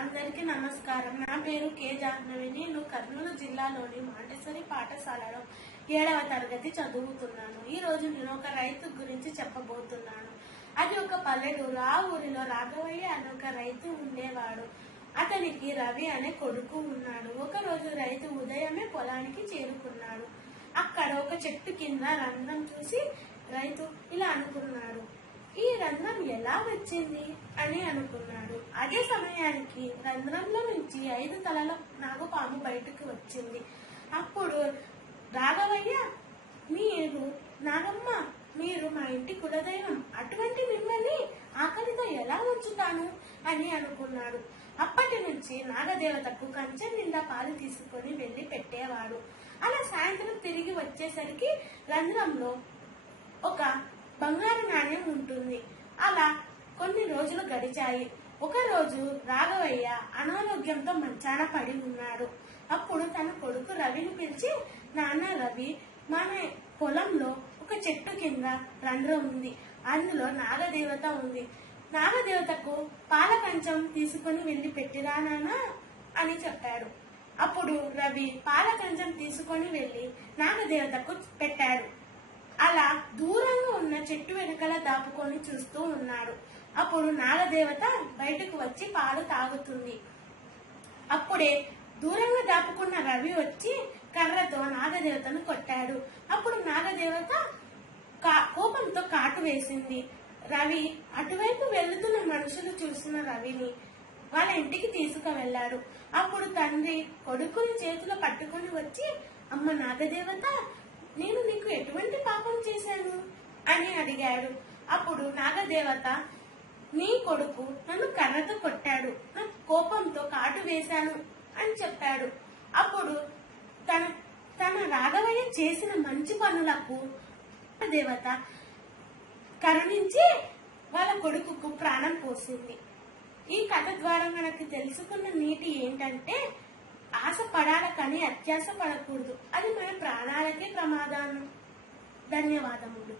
అందరికీ నమస్కారం. నా పేరు కే జాహ్నవి. నేను కర్నూలు జిల్లాలోని మాంటెసరీ పాఠశాలలో 7వ తరగతి చదువుతున్నాను. ఈ రోజు నేను ఒక రైతు గురించి చెప్పబోతున్నాను. అది ఒక పల్లెటూరు. ఆ ఊరిలో రాఘవయ్య అనే ఒక రైతు ఉండేవాడు. అతనికి రవి అనే కొడుకు ఉన్నాడు. ఒక రోజు రైతు ఉదయమే పొలానికి చేరుకున్నాడు. అక్కడ ఒక చెట్టు కింద రంధ్రం చూసి రైతు ఇలా అనుకున్నాడు, ఈ రంధ్రం ఎలా వచ్చింది అని అనుకున్నాడు. అదే సమయానికి రంధ్రంలో నుంచి 5 తలల నాగుపాము బయటకు వచ్చింది. అప్పుడు రాఘవయ్య, మీరు నాగమ్మ, మీరు మా ఇంటి కులదైవం, అటువంటి మిమ్మల్ని ఆకలితో ఎలా ఉంచుతాను అని అనుకున్నాడు. అప్పటి నుంచి నాగదేవతకు కంచెం నిండా పాలు తీసుకొని వెళ్లి పెట్టేవాడు. అలా సాయంత్రం తిరిగి వచ్చేసరికి రంధ్రంలో ఒక బంగారు నాణ్యం ఉంటుంది. అలా కొన్ని రోజులు గడిచాయి. ఒక రోజు రాఘవయ్య అనారోగ్యంతో మంచాన పడి ఉన్నాడు. అప్పుడు తన కొడుకు రవిని పిలిచి, నాన్న రవి, మన పొలంలో ఒక చెట్టు కింద రంధ్రం ఉంది, అందులో నాగదేవత ఉంది, నాగదేవతకు పాల కంచం తీసుకుని వెళ్లి పెట్టిరా నాన్న అని చెప్పాడు. అప్పుడు రవి పాల కంచం తీసుకొని వెళ్లి నాగదేవతకు పెట్టాడు. అలా దూరంగా ఉన్న చెట్టు వెనకాల దాపుకొని చూస్తూ ఉన్నాడు. అప్పుడు నాగదేవత బయటకు వచ్చి పాలు తాగుతుంది. అప్పుడే దూరంగా దాపుకున్న రవి వచ్చి కర్రతో నాగదేవతను కొట్టాడు. అప్పుడు నాగదేవత కోపంతో కాటు వేసింది. రవి అటువైపు వెళ్తున్న మనుషులు చూసిన రవిని వాళ్ళ ఇంటికి తీసుకువెళ్లాడు. అప్పుడు తండ్రి కొడుకుని చేతిలో పట్టుకొని వచ్చి, అమ్మ నాగదేవత, నేను నీకు ఎటువంటి పాపం చేశాను అని అడిగాడు. అప్పుడు నాగదేవత, నీ కొడుకు నన్ను కర్రతో కొట్టాడు, నా కోపంతో కాటు వేశాను అని చెప్పాడు. అప్పుడు తన రాఘవయ్య చేసిన మంచి పనులకు దేవత కరుణించి వాళ్ళ కొడుకుకు ప్రాణం పోసింది. ఈ కథ ద్వారా మనకి తెలుసుకున్న నీతి ఏంటంటే, ఆశ పడాల కానీ అత్యాశ పడకూడదు. అది మన ప్రాణాలకే ప్రమాదం. ధన్యవాదములు.